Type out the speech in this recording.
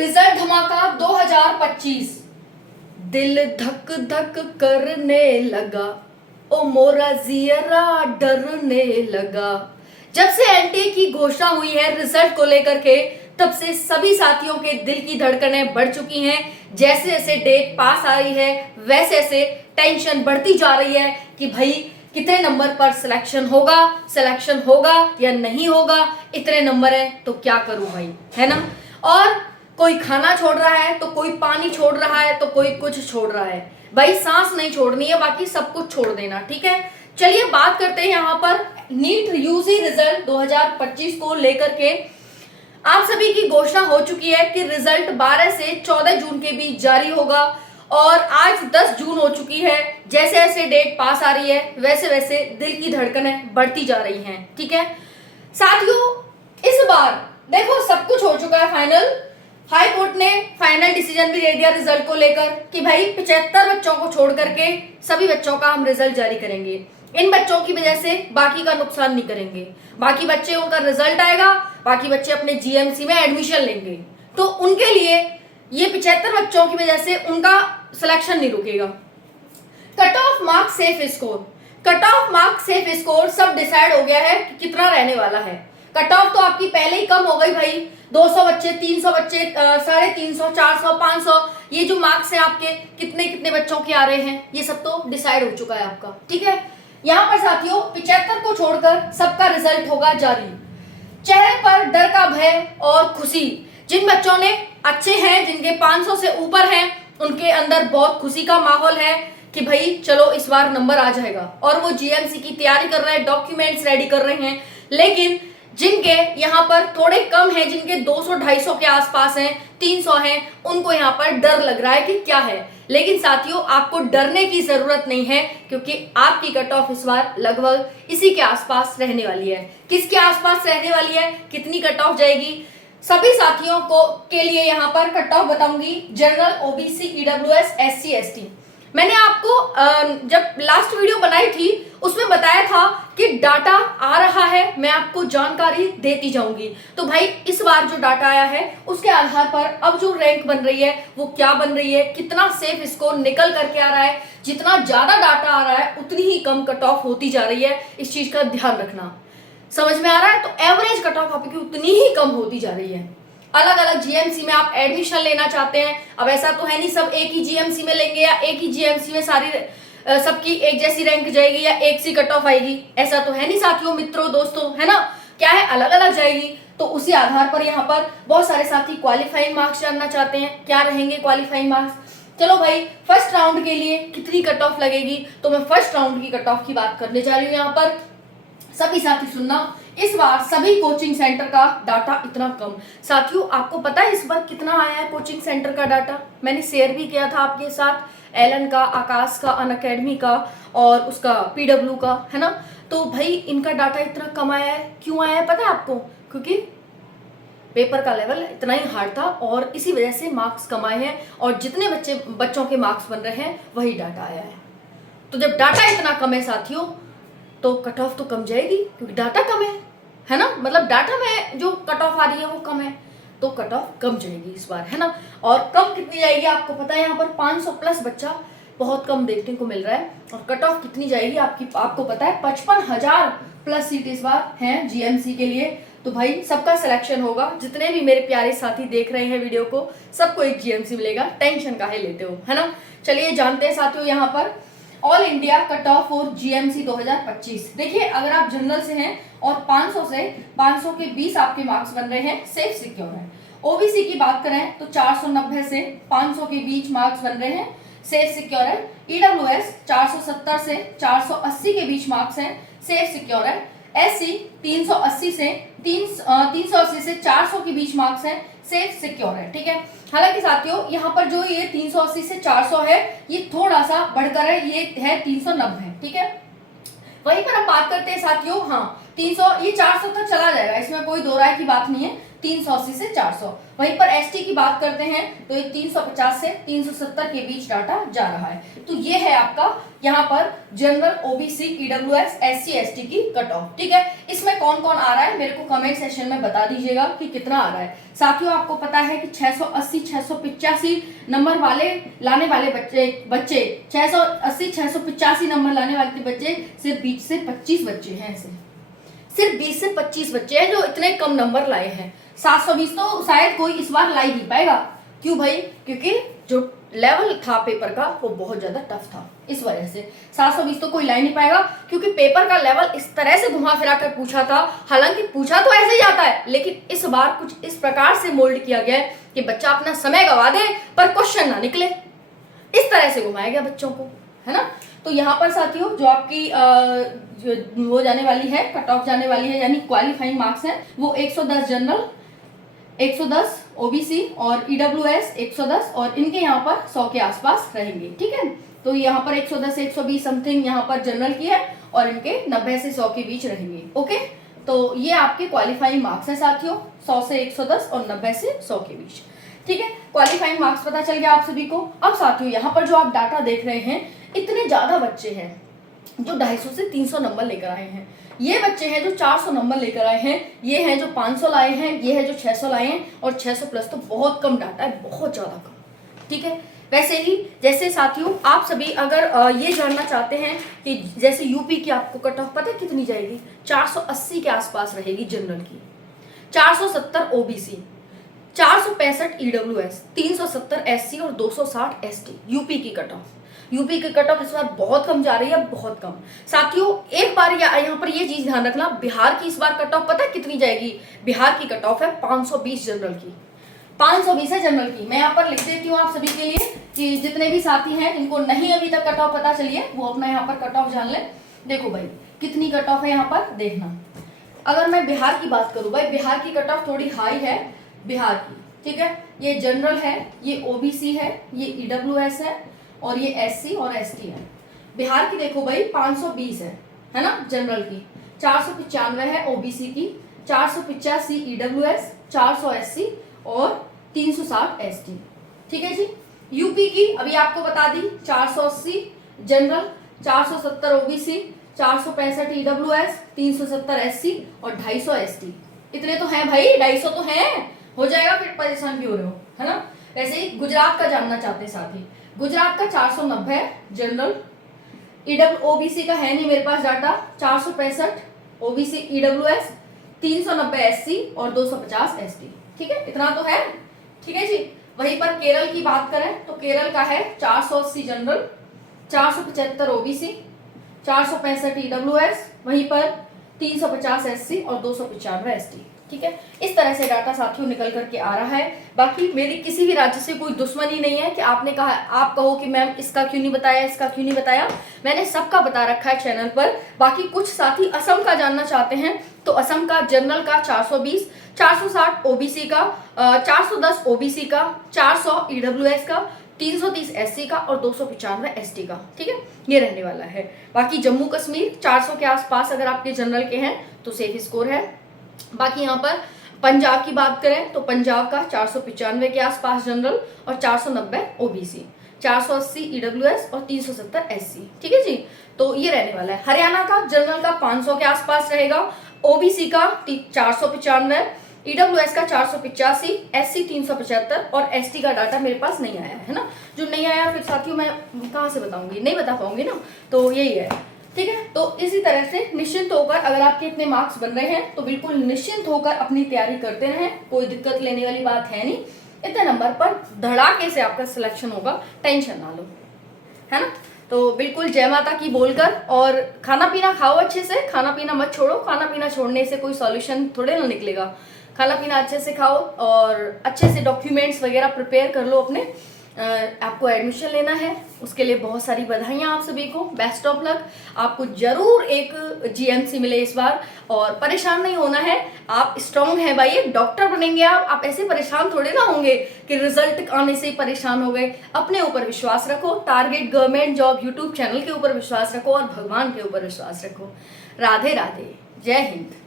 Result धमाका 2025। दिल धक धक करने लगा, ओ मोरा जियरा डरने लगा। जब से एनटीए की घोषणा हुई है रिजल्ट को लेकर के, तब से सभी साथियों के दिल की धड़कनें बढ़ चुकी हैं। जैसे जैसे डेट पास आ रही है वैसे वैसे टेंशन बढ़ती जा रही है कि भाई कितने नंबर पर सिलेक्शन होगा या नहीं होगा, इतने नंबर है तो क्या करूं भाई, है ना। और कोई खाना छोड़ रहा है तो कोई पानी छोड़ रहा है तो कोई कुछ छोड़ रहा है। भाई सांस नहीं छोड़नी है, बाकी सब कुछ छोड़ देना, ठीक है। चलिए बात करते हैं यहाँ पर नीट यूजी रिजल्ट 2025 को लेकर के। आप सभी की घोषणा हो चुकी है कि रिजल्ट 12 से 14 जून के बीच जारी होगा और आज 10 जून हो चुकी है। जैसे जैसे डेट पास आ रही है वैसे वैसे दिल की धड़कनें बढ़ती जा रही हैं, ठीक है। साथियों इस बार देखो सब कुछ हो चुका है फाइनल। हाई कोर्ट ने फाइनल डिसीजन भी दे दिया रिजल्ट को लेकर कि भाई 75 बच्चों को छोड़ करके सभी बच्चों का हम रिजल्ट जारी करेंगे। इन बच्चों की वजह से बाकी का नुकसान नहीं करेंगे। बाकी बच्चे, उनका रिजल्ट आएगा, बाकी बच्चे अपने जीएमसी में एडमिशन लेंगे, तो उनके लिए ये 75 बच्चों की वजह से उनका सिलेक्शन नहीं रुकेगा। Cut off marks safe score सब डिसाइड हो गया है कि कितना रहने वाला है। कट ऑफ तो आपकी पहले ही कम हो गई भाई। 200 बच्चे, 300 बच्चे, 350, 400, 500, ये जो मार्क्स हैं आपके कितने कितने बच्चों के आ रहे हैं, ये सब तो डिसाइड हो चुका है आपका, ठीक है। यहाँ पर साथियों 75 को छोड़कर सबका रिजल्ट होगा जारी। चेहरे पर डर का भय और खुशी। जिन बच्चों ने अच्छे हैं, जिनके 500 से ऊपर हैं, उनके अंदर बहुत खुशी का माहौल है कि भाई चलो इस बार नंबर आ जाएगा और वो जीएमसी की तैयारी कर रहे हैं, डॉक्यूमेंट्स रेडी कर रहे हैं। लेकिन जिनके यहाँ पर थोड़े कम हैं, जिनके 200-250 के आसपास हैं, 300 हैं, उनको यहाँ पर डर लग रहा है कि क्या है। लेकिन साथियों आपको डरने की जरूरत नहीं है, क्योंकि आपकी कट ऑफ इस बार लगभग इसी के आसपास रहने वाली है। किसके आसपास रहने वाली है, कितनी कट ऑफ जाएगी, सभी साथियों को के लिए यहाँ पर कट ऑफ बताऊंगी। General, OBC, EWS, SC, ST. मैंने आपको जब लास्ट वीडियो बनाई थी उसमें बताया था कि डाटा आ रहा है, मैं आपको जानकारी देती जाऊंगी। तो भाई इस बार जो डाटा आया है उसके आधार पर अब जो रैंक बन रही है वो क्या बन रही है, कितना सेफ स्कोर निकल करके आ रहा है। जितना ज्यादा डाटा आ रहा है उतनी ही कम कट ऑफ होती जा रही है, इस चीज का ध्यान रखना। समझ में आ रहा है? तो एवरेज कट ऑफ आपकी उतनी ही कम होती जा रही है। अलग अलग जीएमसी में आप एडमिशन लेना चाहते हैं, अब ऐसा तो है नहीं सब एक ही जीएमसी में लेंगे या एक ही जीएमसी में सारी सबकी एक जैसी रैंक जाएगी या एक सी कट ऑफ आएगी, ऐसा तो है नहीं साथियों, मित्रों, दोस्तों, है ना। क्या है, अलग अलग जाएगी। तो उसी आधार पर यहाँ पर बहुत सारे साथी क्वालिफाइंग मार्क्स जानना चाहते हैं, क्या रहेंगे क्वालिफाइंग मार्क्स। चलो भाई फर्स्ट राउंड के लिए कितनी कट ऑफ लगेगी, तो मैं फर्स्ट राउंड की कट ऑफ की बात करने जा रही हूँ। यहाँ पर सभी साथी सुनना, इस बार सभी कोचिंग सेंटर का डाटा इतना कम। साथियों आपको पता है इस बार कितना आया है कोचिंग सेंटर का डाटा, मैंने शेयर भी किया था आपके साथ, एलन का, आकाश का, अनअकैडमी का और उसका पीडब्ल्यू का, है ना। तो भाई इनका डाटा इतना कम आया है, क्यों आया है पता है आपको? क्योंकि पेपर का लेवल इतना ही हार्ड था और इसी वजह से मार्क्स कम आए हैं और जितने बच्चों के मार्क्स बन रहे हैं वही डाटा आया है। तो जब डाटा इतना कम है साथियों तो कट ऑफ तो कम जाएगी, क्योंकि डाटा कम है ना। मतलब डाटा में जो कट ऑफ आ रही है वो कम है, तो कट ऑफ कम जाएगी इस बार, है ना। और कम कितनी जाएगी आपको पता है? यहाँ पर 500 प्लस बच्चा बहुत कम देखने को मिल रहा है। और कट ऑफ कितनी जाएगी आपको पता है? 55,000 प्लस सीट इस बार हैं जीएमसी के लिए। तो भाई सबका सिलेक्शन होगा, जितने भी मेरे प्यारे साथी देख रहे हैं वीडियो को, सबको एक जीएमसी मिलेगा, टेंशन काहे लेते हो, है ना। चलिए जानते हैं साथियों यहाँ पर ऑल इंडिया कट ऑफ और जीएमसी 2025। देखिए अगर आप जनरल से हैं और 500 से 500 के 20 आपके मार्क्स बन रहे हैं, सेफ सिक्योर है। ओबीसी की बात करें तो 490 से 500 के बीच मार्क्स बन रहे हैं, सेफ सिक्योर है। ईडब्ल्यूएस 470 से 480 के बीच मार्क्स हैं, सेफ सिक्योर है। एससी 380 से 400 के बीच मार्क्स हैं, सेफ सिक्योर है, ठीक है। हालांकि साथियों यहाँ पर जो ये 380 से 400 है ये थोड़ा सा बढ़कर है, ये है 390, ठीक है। वहीं पर हम बात करते हैं साथियों, हाँ 300, ये 400 तक चला जाएगा, इसमें कोई दो राय की बात नहीं है। 380 से 400। वहीं पर एसटी की बात करते हैं तो ये 350 से 370 के बीच डाटा जा रहा है। तो ये है आपका यहाँ पर general, OBC, EWS, SC, ST की कट ऑफ। ठीक है, इसमें कौन कौन आ रहा है मेरे को कमेंट सेक्शन में बता दीजिएगा कि कितना आ रहा है। साथियों आपको पता है कि 680 685 नंबर वाले लाने वाले बच्चे 680 685 नंबर लाने वाले बच्चे सिर्फ 20 से 25 बच्चे हैं। सिर्फ 20 से 25 बच्चे हैं जो इतने कम नंबर लाए हैं। 720 तो शायद कोई इस बार ला ही नहीं पाएगा। क्यों भाई? क्योंकि जो लेवल था पेपर का वो बहुत ज्यादा टफ था, इस वजह से 720 तो कोई ला ही नहीं पाएगा, क्योंकि पेपर का लेवल इस तरह से घुमा फिरा कर पूछा था। हालांकि पूछा तो ऐसे ही जाता है, लेकिन इस बार कुछ इस प्रकार से मोल्ड किया गया है कि बच्चा अपना समय गवा दे पर क्वेश्चन ना निकले। इस तरह से घुमाया गया बच्चों को, है ना। तो यहाँ पर साथियों जो आपकी जो वो जाने वाली है, कट ऑफ जाने वाली है, यानी क्वालिफाइंग मार्क्स है, वो 110 जनरल, 110 ओबीसी और ईडब्ल्यूएस 110, और इनके यहाँ पर 100 के आसपास रहेंगे। ठीक है, तो यहाँ पर 110 से 120 समथिंग यहाँ पर जनरल की है, और इनके 90 से 100 के बीच रहेंगे। ओके, तो ये आपके क्वालिफाइंग मार्क्स है साथियों, 100 से 110 और 90 से 100 के बीच। ठीक है, क्वालिफाइंग मार्क्स पता चल गया आप सभी को। अब साथियों यहाँ पर जो आप डाटा देख रहे हैं, इतने ज्यादा बच्चे हैं जो 250 से 300 नंबर लेकर आए हैं। ये बच्चे हैं जो 400 नंबर लेकर आए हैं, ये हैं जो 500 लाए हैं, ये है जो 600 लाए हैं, और 600 प्लस तो बहुत कम डाटा है, बहुत ज्यादा कम। ठीक है, वैसे ही जैसे साथियों आप सभी अगर ये जानना चाहते हैं कि जैसे यूपी की आपको कट ऑफ पता है कितनी जाएगी, 480 के आसपास रहेगी जनरल की, 470 ओबीसी, 465 ईडब्ल्यूएस, 370 एससी और 260 एसटी यूपी की कट ऑफ। यूपी की कट ऑफ इस बार बहुत कम जा रही है, बहुत कम। साथियों एक बार यहाँ पर ये चीज ध्यान रखना, बिहार की इस बार कट ऑफ पता है कितनी जाएगी? बिहार की कट ऑफ है 520 जनरल की, 520 है जनरल की। मैं यहाँ पर लिख देती हूँ आप सभी के लिए कि जितने भी साथी हैं जिनको नहीं अभी तक कट ऑफ पता चली है वो अपना यहाँ पर कट ऑफ जान लें। देखो भाई कितनी कट ऑफ है यहाँ पर देखना। अगर मैं बिहार की बात करूँ भाई, बिहार की कट ऑफ थोड़ी हाई है बिहार की। ठीक है, ये जनरल है, ये ओबीसी है, ये ईडब्ल्यूएस है, और ये एससी और एसटी है। बिहार की देखो भाई 520 है ना जनरल की, 495 है ओबीसी की, 485 ईडब्ल्यूएस, 400 एससी और 360 एसटी। ठीक है जी। यूपी की अभी आपको बता दी 480 जनरल, 470 ओबीसी, 465 ईडब्ल्यूएस, 370 एससी और 250 एसटी। इतने तो हैं भाई, 250 तो हैं, हो जाएगा, फिर परेशान क्यों हो रहे हो, है ना। वैसे ही गुजरात का जानना चाहते हैं साथी, गुजरात का 490 जनरल, ओबीसी का है नहीं मेरे पास डाटा, 465 ओबीसी ईडब्ल्यूएस, 390 एससी और 250 एसटी। ठीक है, इतना तो है। ठीक है जी। वहीं पर केरल की बात करें तो केरल का है 480 जनरल, 475 ओबीसी, 465 ईडब्ल्यूएस, वहीं पर 350 एससी और 295 एसटी। ठीक है, इस तरह से डाटा साथियों निकल करके आ रहा है। बाकी मेरी किसी भी राज्य से कोई दुश्मनी नहीं है कि आपने कहा, आप कहो कि मैम इसका क्यों नहीं बताया, इसका क्यों नहीं बताया, मैंने सबका बता रखा है चैनल पर। बाकी कुछ साथी असम का जानना चाहते हैं तो असम का जनरल का 420, 460 ओबीसी का, 410 ओबीसी का, 400 ईडब्ल्यूएस का, 330 एससी का और 295 एसटी का। ठीक है, ये रहने वाला है। बाकी जम्मू कश्मीर 400 के आसपास अगर आपके जनरल के हैं तो सेफ स्कोर है। बाकी यहाँ पर पंजाब की बात करें तो पंजाब का 495 के आसपास जनरल और 490 ओबीसी, 480 ईडब्ल्यूएस और 370 एससी। ठीक है जी, तो ये रहने वाला है। हरियाणा का जनरल का 500 के आसपास रहेगा, ओबीसी का 495, ईडब्ल्यूएस का 485, एससी 375 और एसटी का डाटा मेरे पास नहीं आया है ना। जो नहीं आया फिर साथियों मैं कहाँ से बताऊंगी, नहीं बता पाऊंगी ना, तो यही है। ठीक है, तो इसी तरह से निश्चिंत होकर अगर आपके इतने मार्क्स बन रहे हैं तो बिल्कुल निश्चिंत होकर अपनी तैयारी करते रहें, कोई दिक्कत लेने वाली बात है नहीं। इतने नंबर पर धड़ाके से आपका सिलेक्शन होगा, टेंशन ना लो, है ना। तो बिल्कुल जय माता की बोलकर, और खाना पीना खाओ अच्छे से, खाना पीना मत छोड़ो, खाना पीना छोड़ने से कोई सॉल्यूशन थोड़े ना निकलेगा। खाना पीना अच्छे से खाओ और अच्छे से डॉक्यूमेंट्स वगैरह प्रिपेयर कर लो अपने। आपको एडमिशन लेना है, उसके लिए बहुत सारी बधाइयाँ आप सभी को, बेस्ट ऑफ लक। आपको जरूर एक जीएमसी मिले इस बार, और परेशान नहीं होना है, आप स्ट्रांग हैं भाई, एक डॉक्टर बनेंगे आप ऐसे परेशान थोड़े ना होंगे कि रिजल्ट आने से ही परेशान हो गए। अपने ऊपर विश्वास रखो, target government job YouTube channel के ऊपर विश्वास रखो और भगवान के ऊपर विश्वास रखो। राधे राधे, जय हिंद।